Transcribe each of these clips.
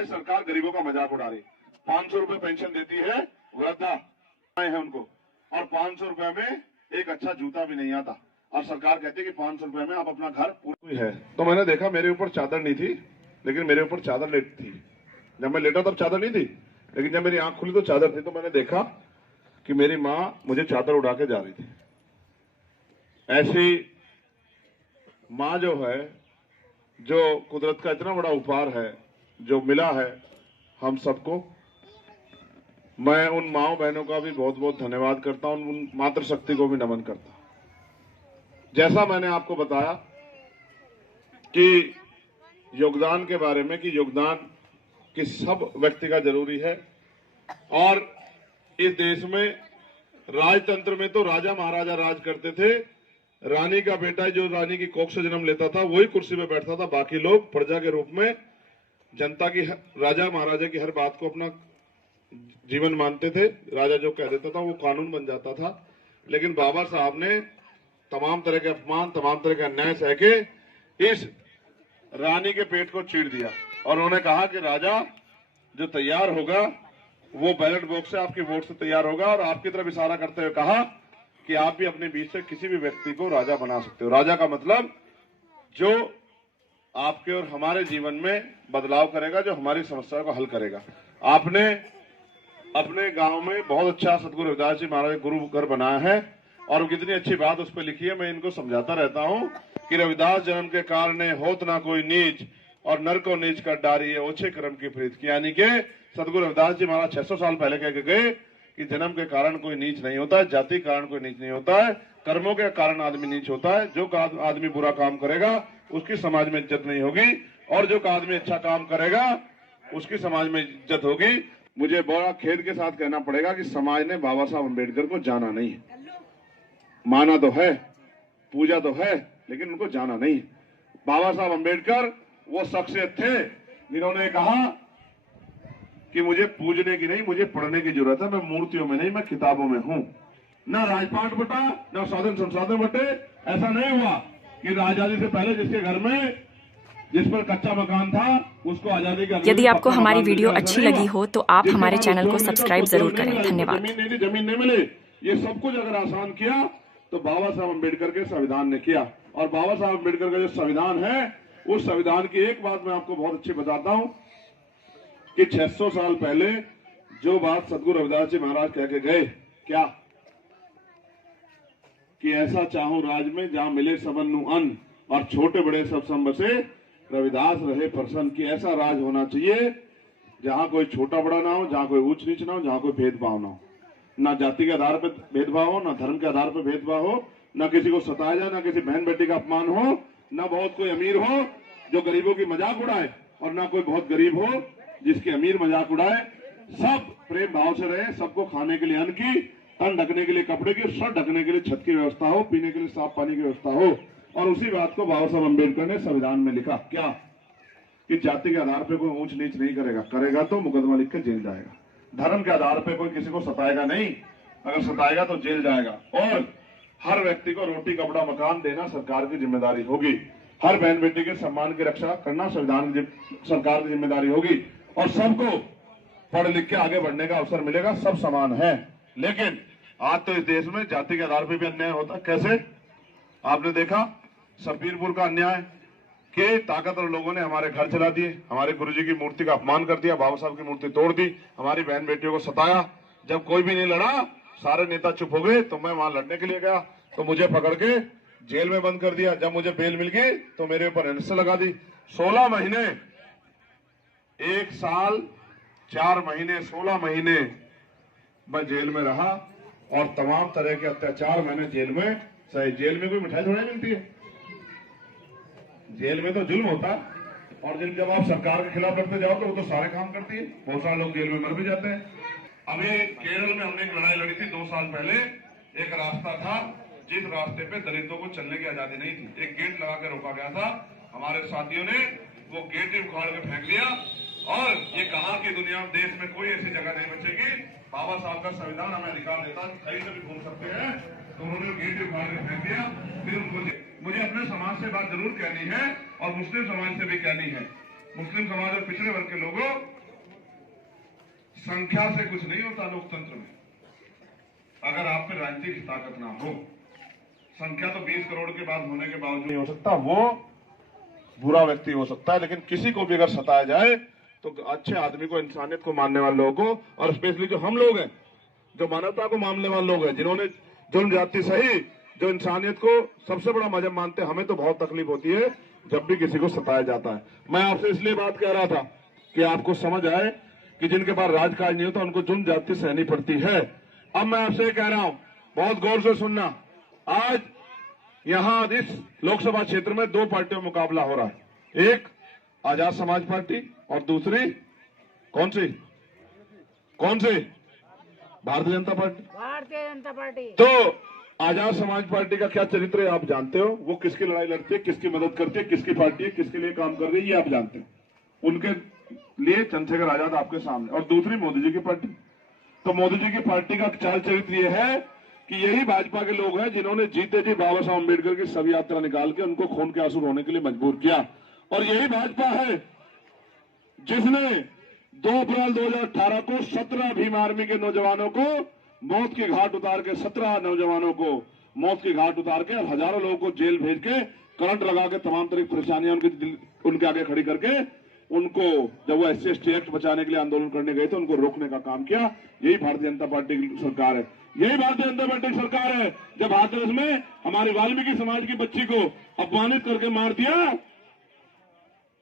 आज सरकार गरीबों का मजाक उड़ा रही। 500 रुपए पेंशन देती है वृद्धा है उनको, और 500 रुपए में एक अच्छा जूता भी नहीं आता, और सरकार कहती है कि 500 रुपए में आप अपना घर पूरा है। तो मैंने देखा मेरे ऊपर चादर नहीं थी, लेकिन मेरे ऊपर चादर लेट थी। जब मैं लेटा तब चादर नहीं थी, लेकिन जब मेरी आंख खुली तो चादर थी। तो मैंने देखा कि मेरी माँ मुझे चादर उड़ा के जा रही थी। ऐसी माँ जो है, जो कुदरत का इतना बड़ा उपहार है जो मिला है हम सबको, मैं उन माओ बहनों का भी बहुत बहुत धन्यवाद करता हूं, उन मातृशक्ति को भी नमन करता हूं। जैसा मैंने आपको बताया कि योगदान के बारे में, कि योगदान कि सब व्यक्ति का जरूरी है, और इस देश में राजतंत्र में तो राजा महाराजा राज करते थे। रानी का बेटा जो रानी की कोख से जन्म लेता था वही कुर्सी पे बैठता था, बाकी लोग प्रजा के रूप में जनता की, राजा महाराजा की हर बात को अपना जीवन मानते थे। राजा जो कह देता था वो कानून बन जाता था। लेकिन बाबा साहब ने तमाम तरह के अपमान, तमाम तरह के अन्याय सह के इस रानी के पेट को चीर दिया, और उन्होंने कहा कि राजा जो तैयार होगा वो बैलेट बॉक्स से आपकी वोट से तैयार होगा, और आपकी तरफ इशारा करते हुए कहा कि आप भी अपने बीच से किसी भी व्यक्ति को राजा बना सकते हो। राजा का मतलब जो आपके और हमारे जीवन में बदलाव करेगा, जो हमारी समस्याओं को हल करेगा। आपने अपने गांव में बहुत अच्छा सतगुरु रविदास जी महाराज गुरु घर बनाया है, और कितनी अच्छी बात उस पर लिखी है। मैं इनको समझाता रहता हूं कि रविदास जन्म के कारण होत ना कोई नीच, और नर को नीच कर डारी है ओछे कर्म की प्रीत की। यानी कि सतगुरु रविदास जी महाराज 600 साल पहले कह के गए कि जन्म के कारण कोई नीच नहीं होता है, जाति के कारण कोई नीच नहीं होता है, कर्मों के कारण आदमी नीच होता है। जो आदमी बुरा काम करेगा उसकी समाज में इज्जत नहीं होगी, और जो आदमी अच्छा काम करेगा उसकी समाज में इज्जत होगी। मुझे बड़ा खेद के साथ कहना पड़ेगा कि समाज ने बाबा साहब अम्बेडकर को जाना नहीं है। माना तो है, पूजा तो है, लेकिन उनको जाना नहीं है। बाबा साहब अम्बेडकर वो शख्सियत थे जिन्होंने कहा कि मुझे पूजने की नहीं, मुझे पढ़ने की जरूरत है। मैं मूर्तियों में नहीं, मैं किताबों में हूं। ना राजपाट बटा, ना साधन संसाधन बटे। ऐसा नहीं हुआ कि आजादी से पहले जिसके घर में जिस पर कच्चा मकान था उसको आजादी का। यदि आपको हमारी वीडियो अच्छी लगी हो तो आप हमारे चैनल को सब्सक्राइब जरूर करें। धन्यवाद। जमीन नहीं मिले, ये सब कुछ अगर आसान किया तो बाबा साहब अम्बेडकर के संविधान ने किया। और बाबा साहब अम्बेडकर का जो संविधान है, उस संविधान की एक बात मैं आपको बहुत अच्छी बताता हूं कि 600 साल पहले जो बात सतगुरु रविदास जी महाराज कह के गए, क्या कि ऐसा चाहूं राज में जहां मिले सबन्नु अन्न, और छोटे बड़े सब सम बसे रविदास रहे प्रसन्न। की ऐसा राज होना चाहिए जहां कोई छोटा बड़ा ना हो, जहां कोई ऊंच नीच ना हो, जहां कोई भेदभाव ना हो, ना जाति के आधार पर भेदभाव हो, ना धर्म के आधार पर भेदभाव हो, ना किसी को सताया जाए, ना किसी बहन बेटी का अपमान हो, ना बहुत कोई अमीर हो जो गरीबों की मजाक उड़ाए, और ना कोई बहुत गरीब हो जिसके अमीर मजाक उड़ाए। सब प्रेम भाव से रहे, सबको खाने के लिए अन्न की, तन ढकने के लिए कपड़े की, सर ढकने के लिए छत की व्यवस्था हो, पीने के लिए साफ पानी की व्यवस्था हो। और उसी बात को बाबा साहब अम्बेडकर ने संविधान में लिखा, क्या कि जाति के आधार पर कोई ऊंच नीच नहीं करेगा, करेगा तो मुकदमा लिख के जेल जाएगा। धर्म के आधार पर कोई किसी को सताएगा नहीं, अगर सताएगा तो जेल जाएगा। और हर व्यक्ति को रोटी कपड़ा मकान देना सरकार की जिम्मेदारी होगी। हर बहन बेटी के सम्मान की रक्षा करना संविधान सरकार की जिम्मेदारी होगी। और सबको पढ़ लिख के आगे बढ़ने का अवसर मिलेगा, सब समान है। लेकिन आज तो इस देश में जाति के आधार पर भी अन्याय होता है। कैसे? आपने देखा सफीरपुर का अन्याय के ताकतवर लोगों ने हमारे घर चला दिए, हमारे गुरुजी की मूर्ति का अपमान कर दिया, बाबा साहब की मूर्ति तोड़ दी, हमारी बहन बेटियों को सताया। जब कोई भी नहीं लड़ा, सारे नेता चुप हो गए, तो मैं वहां लड़ने के लिए गया, तो मुझे पकड़ के जेल में बंद कर दिया। जब मुझे बेल मिल गई तो मेरे ऊपर एनएसए लगा दी। 16 महीने, 1 साल 4 महीने 16 महीने मैं जेल में रहा, और तमाम तरह के अत्याचार मैंने जेल में सही। जेल में कोई मिठाई थोड़ी मिलती है, जेल में तो जुल्म होता है। और जब आप सरकार के खिलाफ लड़ते जाओ तो वो तो सारे काम करती है, बहुत सारे लोग जेल में मर भी जाते हैं। अभी केरल में हमने एक लड़ाई लड़ी थी 2 साल पहले। एक रास्ता था जिस रास्ते पे दलितों को चलने की आजादी नहीं थी, एक गेट लगा के रोका गया था। हमारे साथियों ने वो गेट ही उखाड़ के फेंक दिया, और ये कहा कि दुनिया में देश में कोई ऐसी जगह नहीं बचेगी। बाबा साहब का संविधान हमें अधिकार देता है, कहीं से भी घूम सकते हैं, तो उन्होंने गेट ही उखाड़ के फेंक दिया। फिर उनको मुझे अपने समाज से बात जरूर कहनी है, और मुस्लिम समाज से भी कहनी है मुस्लिम समाज और पिछड़े वर्ग के लोगों, संख्या से कुछ नहीं होता लोकतंत्र में। अगर आप में राजनीतिक ताकत ना हो, संख्या तो 20 करोड़ के बाद होने के बावजूद नहीं हो सकता, वो बुरा व्यक्ति हो सकता है, लेकिन किसी को भी अगर सताया जाए तो अच्छे आदमी को, इंसानियत को मानने वाले लोगों को, और स्पेशली जो हम लोग हैं, जो मानवता को मानने वाले लोग हैं, जिन्होंने जुल्म जाति सही, जो इंसानियत को सबसे बड़ा मजहब मानते हैं, हमें तो बहुत तकलीफ होती है जब भी किसी को सताया जाता है। मैं आपसे इसलिए बात कह रहा था कि आपको समझ आए कि जिनके पास राजकाज नहीं होता उनको जुल्म जाति सहनी पड़ती है। अब मैं आपसे कह रहा हूं, बहुत गौर से सुनना, आज यहां इस लोकसभा क्षेत्र में 2 पार्टियों में मुकाबला हो रहा है। एक आजाद समाज पार्टी और दूसरी कौन सी? भारतीय जनता पार्टी। तो आजाद समाज पार्टी का क्या चरित्र है आप जानते हो? वो किसकी लड़ाई लड़ती है, किसकी मदद करती है, किसकी पार्टी है, किसके लिए काम कर रही है, ये आप जानते हैं। उनके लिए चंद्रशेखर आजाद आपके सामने। और दूसरी मोदी जी की पार्टी। तो मोदी जी की पार्टी का चाल चरित्र ये है कि यही भाजपा के लोग हैं जिन्होंने जीते जी बाबा साहब अम्बेडकर की शव यात्रा निकाल के उनको खून के आंसू रोने के लिए मजबूर किया। और यही भाजपा है जिसने 2 अप्रैल 2018 को 17 भीम आर्मी के नौजवानों को मौत के घाट उतार के, 17 नौजवानों को मौत के घाट उतार के, हजारों लोगों को जेल भेज के, करंट लगा के, तमाम तरह की परेशानियां उनके आगे खड़ी करके, उनको जब वो SC/ST एक्ट बचाने के लिए आंदोलन करने गए थे उनको रोकने का काम किया। यही भारतीय जनता पार्टी की सरकार है। यही भारतीय जनता पार्टी की सरकार है। जब हाथरस में हमारी वाल्मीकि समाज की बच्ची को अपमानित करके मार दिया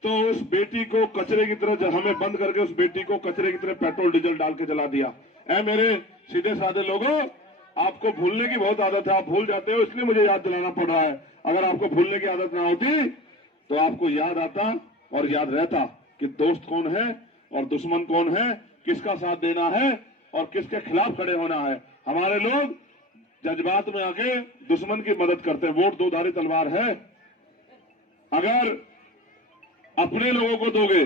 तो उस बेटी को कचरे की तरह, जब हमें बंद करके उस बेटी को कचरे की तरह पेट्रोल डीजल डाल के जला दिया। ऐ मेरे सीधे साधे लोगों, आपको भूलने की बहुत आदत है, आप भूल जाते हो, इसलिए मुझे याद दिलाना पड़ रहा है। अगर आपको भूलने की आदत ना होती तो आपको याद आता और याद रहता कि दोस्त कौन है और दुश्मन कौन है, किसका साथ देना है और किसके खिलाफ खड़े होना है। हमारे लोग जज्बात में आके दुश्मन की मदद करते हैं। वोट 2 धारी तलवार है। अगर अपने लोगों को दोगे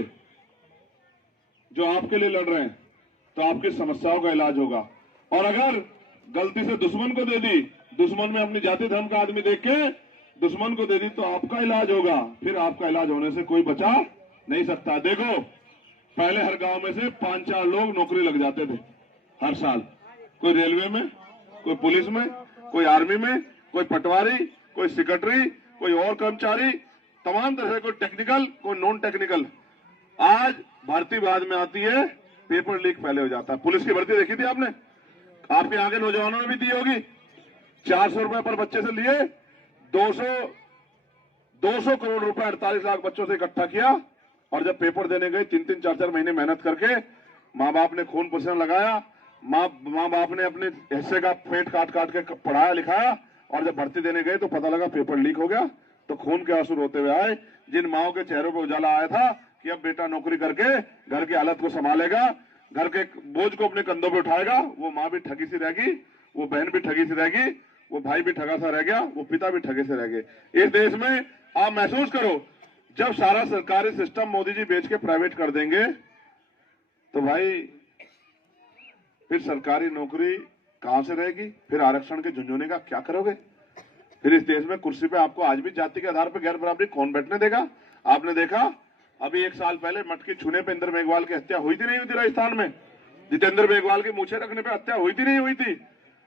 जो आपके लिए लड़ रहे हैं तो आपकी समस्याओं का इलाज होगा। और अगर गलती से दुश्मन को दे दी, दुश्मन में अपनी जाति धर्म का आदमी देख के दुश्मन को दे दी, तो आपका इलाज होगा। फिर आपका इलाज होने से कोई बचा नहीं सकता। देखो, पहले हर गांव में से 5-4 लोग नौकरी लग जाते थे हर साल। कोई रेलवे में, कोई पुलिस में, कोई आर्मी में, कोई पटवारी, कोई सेक्रेटरी, कोई और कर्मचारी, तमाम तरह से, कोई टेक्निकल, कोई नॉन टेक्निकल। आज भर्ती बाद में आती है, पेपर लीक पहले हो जाता है। पुलिस की भर्ती देखी थी आपने? आपके आगे नौजवानों ने भी दी होगी। 400 रुपए पर बच्चे से लिए 200 करोड़ रुपए 48 लाख बच्चों से इकट्ठा किया। और जब पेपर देने गए 3-3, 4-4 महीने मेहनत करके, माँ बाप ने खून पसीना लगाया, माँ बाप ने अपने हिस्से का पेट काट काट के पढ़ाया लिखाया, और जब भर्ती देने गए तो पता लगा पेपर लीक हो गया। तो खून के आंसू रोते हुए आए। जिन माओ के चेहरों पर उजाला आया था कि अब बेटा नौकरी करके घर की हालत को संभालेगा, घर के बोझ को अपने कंधों पे उठाएगा, वो माँ भी ठगी सी रहेगी, वो बहन भी ठगी सी रहेगी, वो भाई भी ठगा सा रह गया, वो पिता भी ठगे से रह गए। इस देश में आप महसूस करो, जब सारा सरकारी सिस्टम मोदी जी बेच के प्राइवेट कर देंगे तो भाई फिर सरकारी नौकरी कहां से रहेगी? फिर आरक्षण के झुंझुने का क्या करोगे? फिर इस देश में कुर्सी पे आपको आज भी जाति के आधार पर गैर बराबरी कौन बैठने देगा? आपने देखा अभी 1 साल पहले मटकी छूने पे इंद्र मेघवाल की हत्या हुई थी नहीं हुई थी? राजस्थान में जितेंद्र मेघवाल की मूछें रखने पे हत्या हुई थी नहीं हुई थी?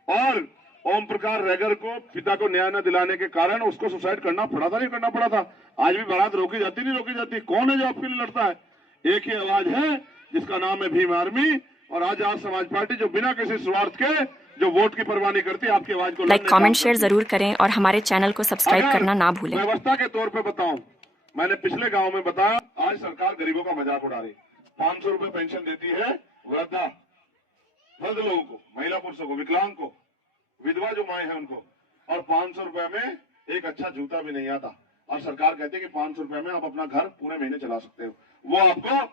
और ओम प्रकाश रैगर को, पिता को न्याय न दिलाने के कारण उसको सुसाइड करना पड़ा था, नहीं करना पड़ा था? आज भी बारात रोकी जाती नहीं रोकी जाती? कौन है जो आपके लिए लड़ता है? एक ही आवाज है जिसका नाम है भीम आर्मी और आजाद समाज पार्टी, जो बिना किसी स्वार्थ के, जो वोट की परवाह नहीं करती, आपकी आवाज को लाइक, कमेंट, शेयर जरूर करें और हमारे चैनल को सब्सक्राइब करना ना भूलें। व्यवस्था के तौर पे बताऊं, मैंने पिछले गांव में बताया, आज सरकार गरीबों का मजाक उड़ा रही। 500 रुपए पेंशन देती है वृद्ध लोगों को, महिला पुरुषों को, विकलांग को, विधवा जो माए हैं उनको, और 500 रुपए में एक अच्छा जूता भी नहीं आता। और सरकार कहती है कि 500 रुपए में आप अपना घर पूरे महीने चला सकते हो। वो आपको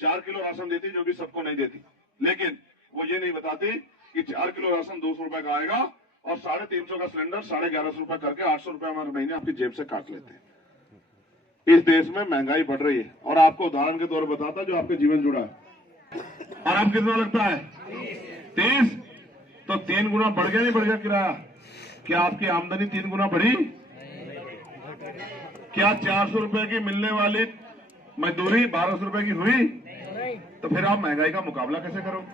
4 किलो राशन देती, जो कि सबको नहीं देती। लेकिन वो ये नहीं बताती कि 4 किलो राशन 200 रुपए का आएगा और 350 का सिलेंडर 1150 रुपए करके 800 रुपए हर महीने आपकी जेब से काट लेते हैं। इस देश में महंगाई बढ़ रही है। और आपको उदाहरण के तौर पर बताता जो आपके जीवन जुड़ा है। और आप कितना लगता है? 30। तो 3 गुना बढ़ गया, नहीं बढ़ गया किराया? क्या आपकी आमदनी 3 गुना बढ़ी? क्या 400 रुपए की मिलने वाली मजदूरी 1200 रुपए की हुई, तो फिर आप महंगाई का मुकाबला कैसे करोगे?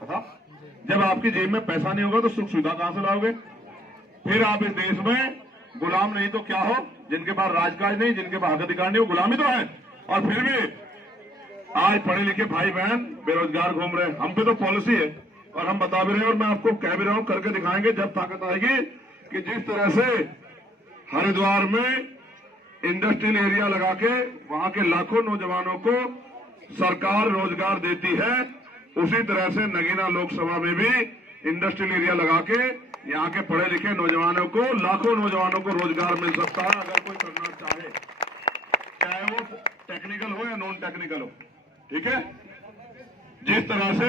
बताओ, जब आपकी जेब में पैसा नहीं होगा तो सुख सुविधा कहां से लाओगे? फिर आप इस देश में गुलाम नहीं तो क्या हो? जिनके पास राजकाज नहीं, जिनके पास हक अधिकार नहीं, वो गुलामी तो है। और फिर भी आज पढ़े लिखे भाई बहन बेरोजगार घूम रहे हैं। हम पे तो पॉलिसी है और हम बता भी रहे हैं, और मैं आपको कह भी रहा हूं, करके दिखाएंगे जब ताकत आएगी, कि जिस तरह से हरिद्वार में इंडस्ट्रियल एरिया लगा के वहां के लाखों नौजवानों को सरकार रोजगार देती है, उसी तरह से नगीना लोकसभा में भी इंडस्ट्रियल एरिया लगा के यहाँ के पढ़े लिखे नौजवानों को, लाखों नौजवानों को रोजगार मिल सकता है, अगर कोई करना चाहे, चाहे वो टेक्निकल हो या नॉन टेक्निकल हो। ठीक है, जिस तरह से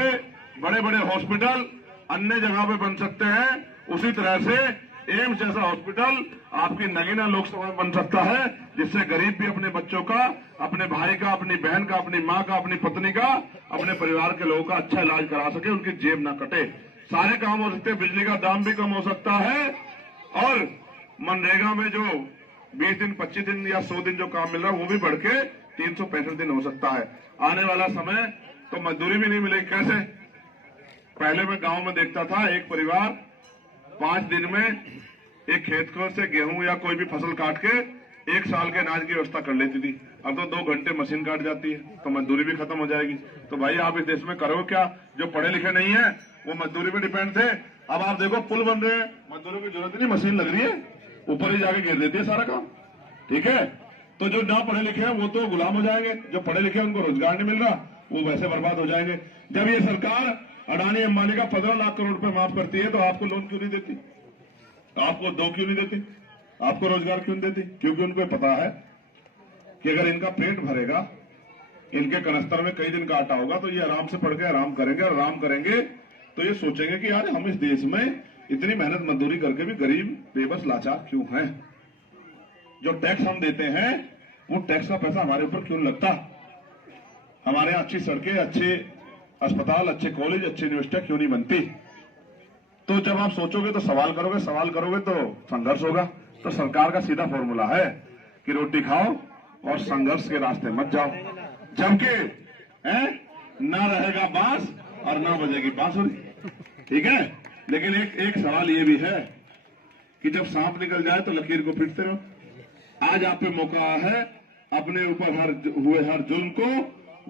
बड़े बड़े हॉस्पिटल अन्य जगह पे बन सकते हैं, उसी तरह से एम्स जैसा हॉस्पिटल आपकी नगीना लोकसभा में बन सकता है, जिससे गरीब भी अपने बच्चों का, अपने भाई का, अपनी बहन का, अपनी मां का, अपनी पत्नी का, अपने परिवार के लोगों का अच्छा इलाज करा सके, उनकी जेब ना कटे। सारे काम हो सकते हैं, बिजली का दाम भी कम हो सकता है, और मनरेगा में जो 20 दिन 25 दिन या 100 दिन जो काम मिल रहा है वो भी बढ़ के 365 दिन हो सकता है। आने वाला समय तो मजदूरी भी नहीं मिलेगी। कैसे? पहले मैं गांव में देखता था, एक परिवार 5 दिन में एक खेत को से गेहूं या कोई भी फसल काट के 1 साल के अनाज की व्यवस्था कर लेती थी। अब तो 2 घंटे मशीन काट जाती है, तो मजदूरी भी खत्म हो जाएगी। तो भाई आप इस देश में करोगे क्या? जो पढ़े लिखे नहीं है वो मजदूरी पे डिपेंड थे। अब आप देखो पुल बन रहे हैं, मजदूरों की जरूरत नहीं, मशीन लग रही है, ऊपर ही जाके घेर देती है सारा काम। ठीक है, तो जो ना पढ़े लिखे हैं वो तो गुलाम हो जाएंगे, जो पढ़े लिखे हैं उनको रोजगार नहीं मिल रहा, वो वैसे बर्बाद हो जाएंगे। जब ये सरकार अडानी अंबानी का 15 लाख करोड़ रुपए माफ करती है, तो आपको लोन क्यों नहीं देती? आपको दो क्यों नहीं देती? आपको रोजगार क्यों नहीं देती? क्योंकि उनको पता है कि अगर इनका पेट भरेगा, इनके कनस्तर में कई दिन का आटा होगा, तो ये आराम से पढ़ के आराम करेंगे, और आराम करेंगे तो ये सोचेंगे कि यार हम इस देश में इतनी मेहनत मजदूरी करके भी गरीब बेबस लाचार क्यों हैं? जो टैक्स हम देते हैं वो टैक्स का पैसा हमारे ऊपर क्यों लगता? हमारे यहाँ अच्छी सड़कें, अच्छे अस्पताल, अच्छे कॉलेज, अच्छी यूनिवर्सिटियां क्यों नहीं बनती? तो जब आप सोचोगे तो सवाल करोगे तो संघर्ष होगा। तो सरकार का सीधा फॉर्मूला है कि रोटी खाओ और संघर्ष के रास्ते मत जाओ। जबकि ना रहेगा बांस और ना बजेगी बांसुरी। ठीक है, लेकिन एक सवाल ये भी है कि जब सांप निकल जाए तो लकीर को पीटते रहो। आज आप पे मौका है अपने ऊपर हुए हर जुल्म को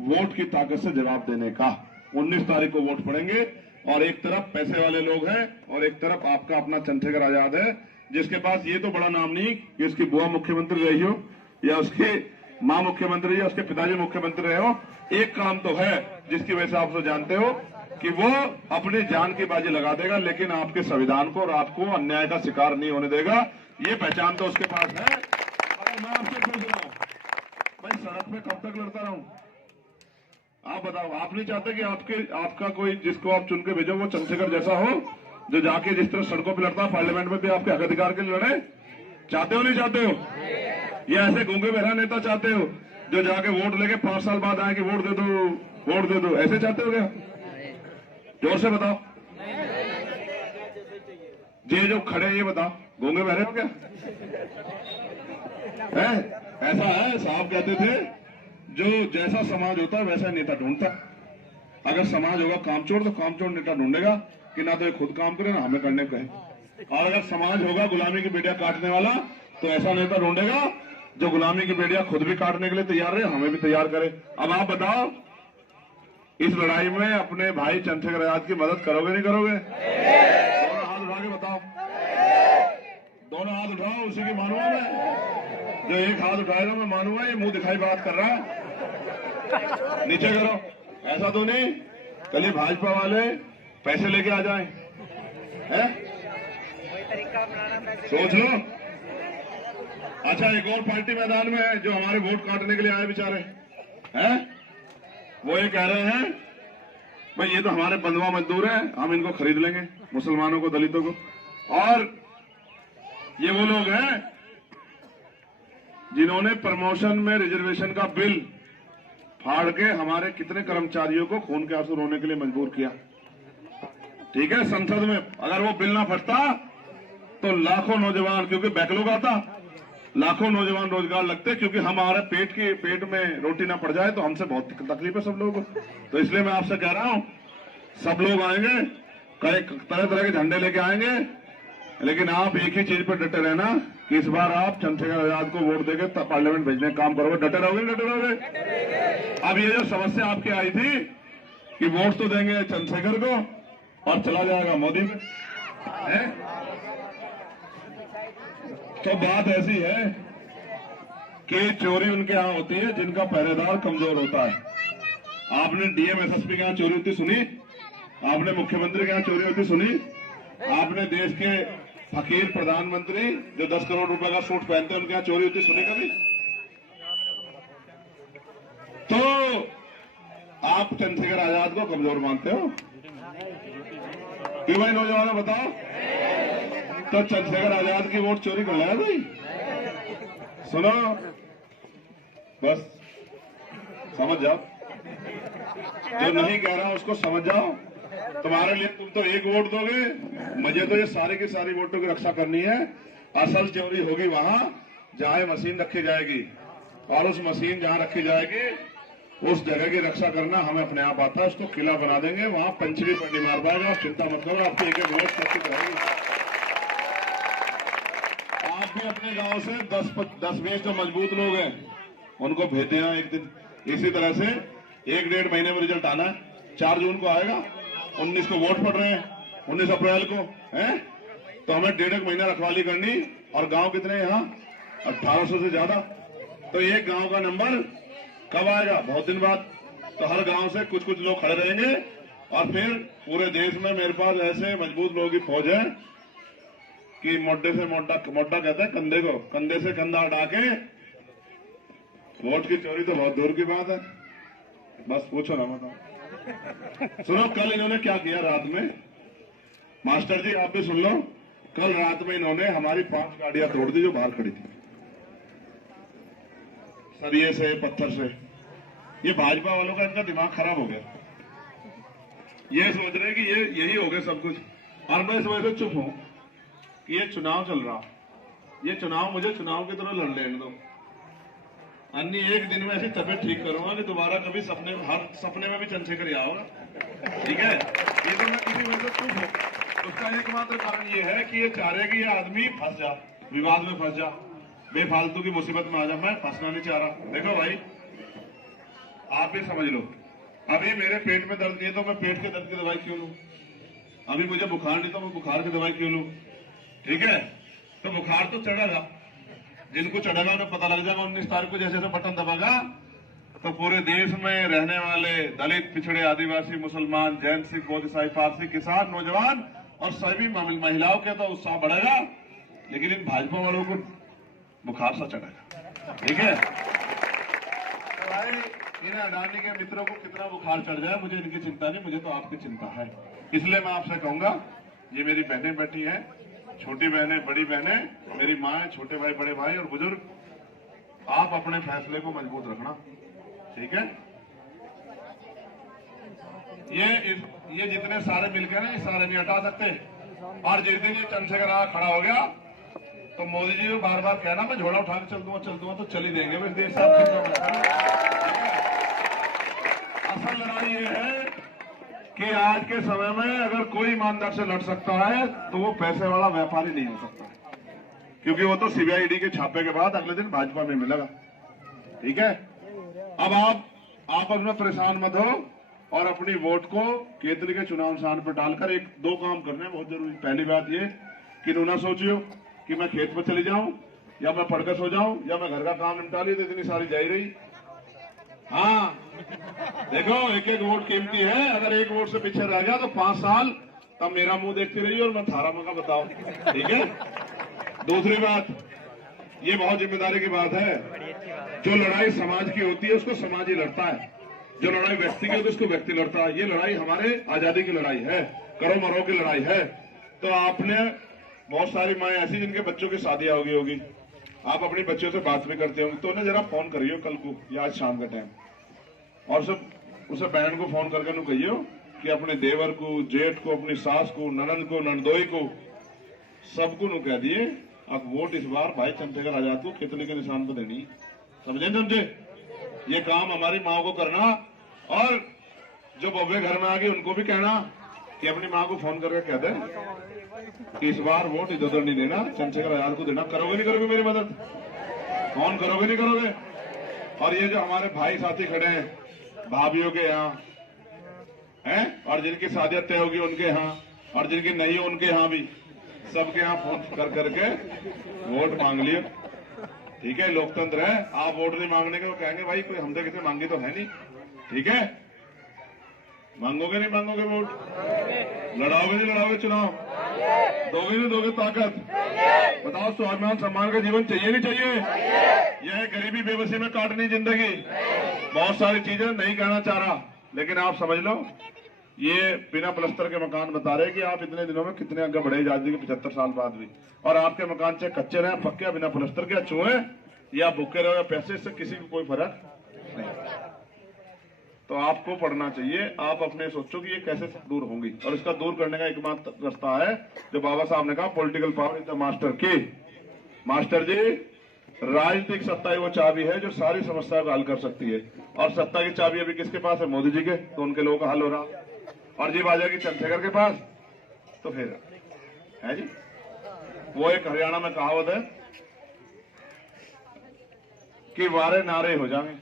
वोट की ताकत से जवाब देने का। 19 तारीख को वोट पड़ेंगे, और एक तरफ पैसे वाले लोग हैं और एक तरफ आपका अपना चंद्रशेखर आजाद है, जिसके पास ये तो बड़ा नाम नहीं कि उसकी बुआ मुख्यमंत्री रही हो या उसकी मां मुख्यमंत्री या उसके पिताजी मुख्यमंत्री रहे हो। एक काम तो है जिसकी वजह से आप तो जानते हो कि वो अपनी जान की बाजी लगा देगा, लेकिन आपके संविधान को और आपको अन्याय का शिकार नहीं होने देगा। ये पहचान तो उसके पास है। और मैं आपसे पूछ रहा हूं, भाई सड़क पे कब तक लड़ता रहूं? आप बताओ, आप नहीं चाहते कि आपका कोई जिसको आप चुन के भेजो वो चंद्रशेखर जैसा हो, जो जाके जिस तरह सड़कों पे लड़ता है, पार्लियामेंट में भी आपके हक अधिकार के लिए लड़े? चाहते हो नहीं चाहते हो? या ऐसे गूंगे बहरा नेता चाहते हो जो जाके वोट लेके 5 साल बाद आए कि वोट दे दो, वोट दे दो? ऐसे चाहते हो क्या? जोर से बताओ। ये जो खड़े ये बताओ, गूंगे बहरे हो क्या? ऐसा है, साहब कहते थे जो जैसा समाज होता है वैसा नेता ढूंढता। अगर समाज होगा कामचोर तो कामचोर नेता ढूंढेगा कि ना तो ये खुद काम करे ना हमें करने को कहे। और अगर समाज होगा गुलामी की बेटियां काटने वाला तो ऐसा नेता ढूंढेगा जो गुलामी की बेटियां खुद भी काटने के लिए तैयार रहे, हमें भी तैयार करे। अब आप बताओ, इस लड़ाई में अपने भाई चंद्रशेखर आजाद की मदद करोगे नहीं करोगे? दोनों हाथ उठा के बताओ, दोनों हाथ उठाओ, उसी की मानूंगा मैं। जो एक हाथ उठाएगा मैं मानूंगा, ये मुंह दिखाई बात कर रहा है। नीचे करो, ऐसा तो नहीं कल ये भाजपा वाले पैसे लेके आ जाएं, हैं? सोच लो। अच्छा, एक और पार्टी मैदान में है जो हमारे वोट काटने के लिए आए बेचारे, हैं? वो ये कह रहे हैं भाई ये तो हमारे बंधुआ मजदूर हैं, हम इनको खरीद लेंगे, मुसलमानों को, दलितों को। और ये वो लोग हैं जिन्होंने प्रमोशन में रिजर्वेशन का बिल फाड़ के हमारे कितने कर्मचारियों को खून के आंसू रोने के लिए मजबूर किया। ठीक है, संसद में अगर वो बिल ना फटता तो लाखों नौजवान, क्योंकि बैकलॉग आता, लाखों नौजवान रोजगार लगते, क्योंकि हमारे पेट में रोटी ना पड़ जाए तो हमसे बहुत तकलीफ है सब लोगों को। तो इसलिए मैं आपसे कह रहा हूं, सब लोग आएंगे, तरह तरह के झंडे लेके आएंगे, लेकिन आप एक ही चीज पर डटे रहना कि इस बार आप चंद्रशेखर आजाद को वोट देके पार्लियामेंट भेजने का काम करोगे। डटे रहोगे। अब ये जो समस्या आपकी आई थी कि वोट तो देंगे चंद्रशेखर को और चला जाएगा मोदी पे, तो बात ऐसी है कि चोरी उनके यहां होती है जिनका पहरेदार कमजोर होता है। आपने डीएम एसएसपी के यहां चोरी होती सुनी? आपने मुख्यमंत्री के यहां चोरी होती सुनी? आपने देश के फकीर प्रधानमंत्री जो 10 करोड़ रुपए का सूट पहनते हैं उनके यहां चोरी होती सुनी कभी? तो आप चंद्रशेखर आजाद को कमजोर मानते हो क्यों भाई? नौजवानों बताओ, तो चंद्रशेखर आजाद की वोट चोरी कर लिया भाई? सुनो, बस समझ जाओ, जो नहीं कह रहा उसको समझ जाओ। तुम्हारे लिए तुम तो एक वोट दोगे, मुझे तो ये सारी की सारी वोटों की रक्षा करनी है। असल चोरी होगी वहां जहां मशीन रखी जाएगी, और उस मशीन जहां रखी जाएगी उस जगह की रक्षा करना हमें अपने आप आता है। उसको किला बना देंगे, वहां पंचमी पर नहीं मार पाएगा। आप चिंता मत करो, आपकी एक एक वोट सुरक्षित रहेगी। आप भी अपने गांव से 10-20 जो मजबूत लोग हैं उनको भेज देना एक दिन। इसी तरह से 1-1.5 महीने में रिजल्ट आना है। 4 जून को आएगा, 19 को वोट पड़ रहे हैं, 19 अप्रैल को है, तो हमें 1.5 महीना रखवाली करनी। और गांव कितने यहाँ? 1800 से ज्यादा। तो एक गांव का नंबर कब आएगा? बहुत दिन बाद। तो हर गांव से कुछ कुछ लोग खड़े रहेंगे, और फिर पूरे देश में मेरे पास ऐसे मजबूत लोगों की फौज है कि मोड्डे से मोड्डा कहते हैं कंधे को, कंधे से कंधा हटा के वोट की चोरी तो बहुत दूर की बात है। बस पूछो ना, बताओ। सुनो, कल इन्होंने क्या किया रात में, मास्टर जी आप भी सुन लो। कल रात में इन्होंने हमारी 5 गाड़ियां तोड़ दी जो बाहर खड़ी थी, सरिये से, पत्थर से। ये भाजपा वालों का इनका दिमाग खराब हो गया, ये सोच रहे कि ये यही हो गया सब कुछ। और मैं इस वजह से चुप हूं कि ये चुनाव चल रहा, ये चुनाव मुझे चुनाव की तरह लड़ लेने दो। अन्य एक दिन में ऐसी तबियत ठीक करूंगा कि दोबारा कभी हर सपने में भी चंद्रशेखर ही आओगा, ठीक है? ये तो मैं किसी वजह से चुप हूं। उसका एकमात्र कारण ये है कि ये चाह रहे कि ये आदमी फंस जा, विवाद में फंस जा, बेफालतू की मुसीबत में आ जा। मैं फंसना नहीं चाह रहा। देखो भाई, आप भी समझ लो, अभी मेरे पेट में दर्द नहीं है तो मैं पेट के दर्द की दवाई क्यों लूं? अभी मुझे बुखार नहीं तो मैं बुखार की दवाई क्यों लूं? ठीक है, तो बुखार तो चढ़ेगा, जिनको चढ़ेगा उन्हें पता लग जाएगा। 19 तारीख को जैसे जैसे बटन दबागा तो पूरे देश में रहने वाले दलित, पिछड़े, आदिवासी, मुसलमान, जैन, सिख, बौद्ध, ईसाई, पारसी, किसान, नौजवान और सभी महिलाओं के तो उत्साह बढ़ेगा, लेकिन इन भाजपा वालों को बुखार सा चढ़ेगा। ठीक है, तो भाई इन्हें अडानी के मित्रों को कितना बुखार चढ़ जाए मुझे इनकी चिंता नहीं, मुझे तो आपकी चिंता है। इसलिए मैं आपसे कहूंगा, ये मेरी बहनें बैठी हैं, छोटी बहनें, बड़ी बहनें, मेरी माँ, छोटे भाई, बड़े भाई और बुजुर्ग, आप अपने फैसले को मजबूत रखना, ठीक है? ये जितने सारे मिलकर हैं, ये सारे नहीं हटा सकते। और जिस दिन ये चंद्रशेखर खड़ा हो गया तो मोदी जी को बार बार कहना मैं झोला उठा के चल दूंगा तो चल ही देंगे। बस देश असल लड़ाई ये है कि आज के समय में अगर कोई ईमानदार से लड़ सकता है तो वो पैसे वाला व्यापारी नहीं हो सकता, क्योंकि वो तो सीबीआई के छापे के बाद अगले दिन भाजपा में मिलेगा। ठीक है, अब आप अपना परेशान मत हो और अपनी वोट को केंद्र के चुनाव निशान पर डालकर 1-2 काम करने हैं बहुत जरूरी। पहली बात ये कि ना सोचियो कि मैं खेत पर चली जाऊं या मैं पढ़कर सो जाऊं या मैं घर का काम निपटा लिया तो इतनी सारी जा रही। हाँ देखो, एक एक वोट कीमती है, अगर एक वोट से पीछे रह गया तो 5 साल तब मेरा मुंह देखती रही और मैं थारा मौका बताओ। ठीक है, दूसरी बात, ये बहुत जिम्मेदारी की बात है, जो लड़ाई समाज की होती है उसको समाज ही लड़ता है, जो लड़ाई व्यक्ति की होती है उसको व्यक्ति लड़ता है। ये लड़ाई हमारे आजादी की लड़ाई है, करो मरो की लड़ाई है। तो आपने बहुत सारी माएं ऐसी जिनके बच्चों की शादियां होगी, आप अपनी बच्चों से बात भी करते होंगे, तो उन्हें जरा फोन करियो कल को या आज शाम का टाइम, और सब उसे बहन को फोन करके नु कहियो कि अपने देवर को, जेठ को, अपनी सास को, ननद को, ननदोई को, सबको नु कह दिए अब वोट इस बार भाई चंद्रशेखर आजाद को केतली के निशान पर देनी, समझे? ये काम हमारी माँ को करना, और जो बब्बे घर में आ गई उनको भी कहना कि अपनी माँ को फोन करके कह दे कि इस बार वोट इधर उधर नहीं देना, चंद्रशेखर आजाद को देना। करोगे नहीं करोगे मेरी मदद? फोन करोगे नहीं करोगे? और ये जो हमारे भाई साथी खड़े हैं भाभीयों के यहाँ हैं, और जिनकी शादियां तय होगी उनके यहाँ, और जिनकी नहीं हो उनके यहाँ भी, सबके यहाँ फोन कर करके वोट मांग लियो। ठीक है, लोकतंत्र है। आप वोट नहीं मांगने के, वो कहेंगे भाई कोई हमसे किसी मांगी तो है नहीं। ठीक है, मांगोगे नहीं मांगोगे वोट? लड़ाओगे नहीं लड़ाओगे चुनाव? दोगे नहीं दोगे ताकत? बताओ, स्वाभिमान सम्मान का जीवन चाहिए नहीं चाहिए? यह गरीबी बेबसी में काटनी जिंदगी, बहुत सारी चीजें नहीं कहना चाह रहा, लेकिन आप समझ लो, ये बिना प्लस्तर के मकान बता रहे कि आप इतने दिनों में कितने आगे बढ़े आजादी के 75 साल बाद भी, और आपके मकान चाहे कच्चे रहे पक्के बिना प्लस्तर के, चूहे या भूखे रहो या पैसे, से किसी को कोई फर्क नहीं। तो आपको पढ़ना चाहिए, आप अपने सोचो कि ये कैसे दूर होंगी, और इसका दूर करने का एकमात्र रास्ता है जो बाबा साहब ने कहा, political power is the master की। मास्टर जी, राजनीतिक सत्ता ही वो चाबी है जो सारी समस्याओं का हल कर सकती है, और सत्ता की चाबी अभी किसके पास है? मोदी जी के, तो उनके लोगों का हल हो रहा, और जी आ जाएगी चंद्रशेखर के पास, तो फिर है जी। वो एक हरियाणा में कहावत है कि वारे नारे हो जाएंगे,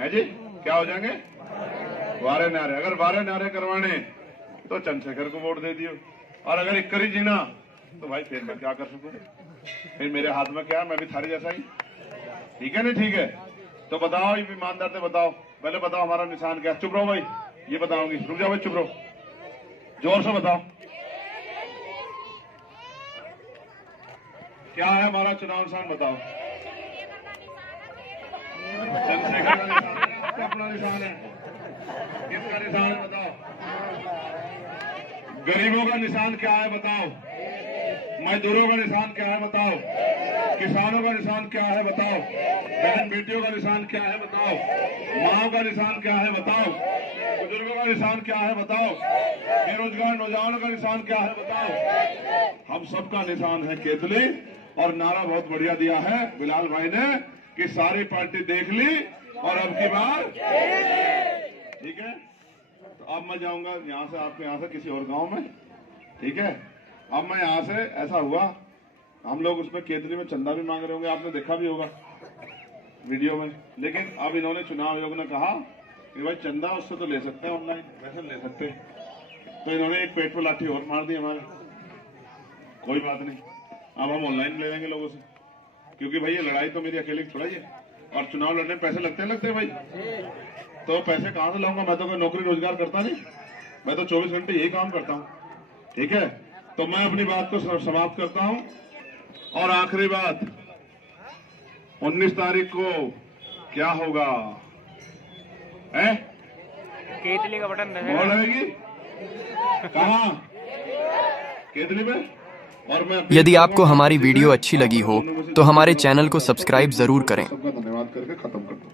है जी, क्या हो जाएंगे? वारे नारे। अगर वारे नारे करवाने तो चंद्रशेखर को वोट दे दियो, और अगर एक करी जीना तो भाई फिर मैं क्या कर सकूं? फिर मेरे हाथ में क्या है? मैं भी थारी जैसा ही। ठीक है नहीं? ठीक है, तो बताओ, ईमानदार से बताओ, पहले बताओ हमारा निशान क्या है? चुप रहो भाई, ये बताऊंगी, रुक जाओ भाई, चुप रहो, जोर से बताओ क्या है हमारा चुनाव निशान? बताओ। चंद्रशेखर का निशान है, आपका अपना निशान है, किसका निशान है बताओ? गरीबों का निशान क्या है बताओ? मजदूरों का निशान क्या है बताओ? किसानों का निशान क्या है बताओ? बहन बेटियों का निशान क्या है बताओ? माओ का निशान क्या है बताओ? बुजुर्गों का निशान क्या है बताओ? बेरोजगार नौजवानों का निशान क्या है बताओ? हम सबका निशान है केतली, और नारा बहुत बढ़िया दिया है बिलाल भाई ने कि सारी पार्टी देख ली और अब की बार। ठीक है, तो अब मैं जाऊंगा यहाँ से, आपके यहाँ से किसी और गांव में। ठीक है, अब मैं यहाँ से, ऐसा हुआ हम लोग उसमें केतली में चंदा भी मांग रहे होंगे, आपने देखा भी होगा वीडियो में, लेकिन अब इन्होंने चुनाव आयोग ने कहा कि भाई चंदा उससे तो ले सकते हैं, ऑनलाइन वैसे ले सकते हैं, तो इन्होंने एक पेट पर लाठी और मार दी हमारे। कोई बात नहीं, अब हम ऑनलाइन ले लेंगे लोगों से, क्योंकि भाई ये लड़ाई तो मेरी अकेले की थोड़ा ही है, और चुनाव लड़ने में पैसे लगते हैं भाई, तो पैसे कहां से लाऊंगा? मैं तो कोई नौकरी रोजगार करता नहीं, मैं तो 24 घंटे यही काम करता हूं। ठीक है, तो मैं अपनी बात को समाप्त करता हूं, और आखिरी बात, 19 तारीख को क्या होगा? है केतली का बटन कौन रहेगी? कहाँ? केतली में। और मैं यदि आपको हमारी वीडियो अच्छी लगी हो तो हमारे चैनल को सब्सक्राइब जरूर करें। सबका धन्यवाद करके खत्म करता हूं।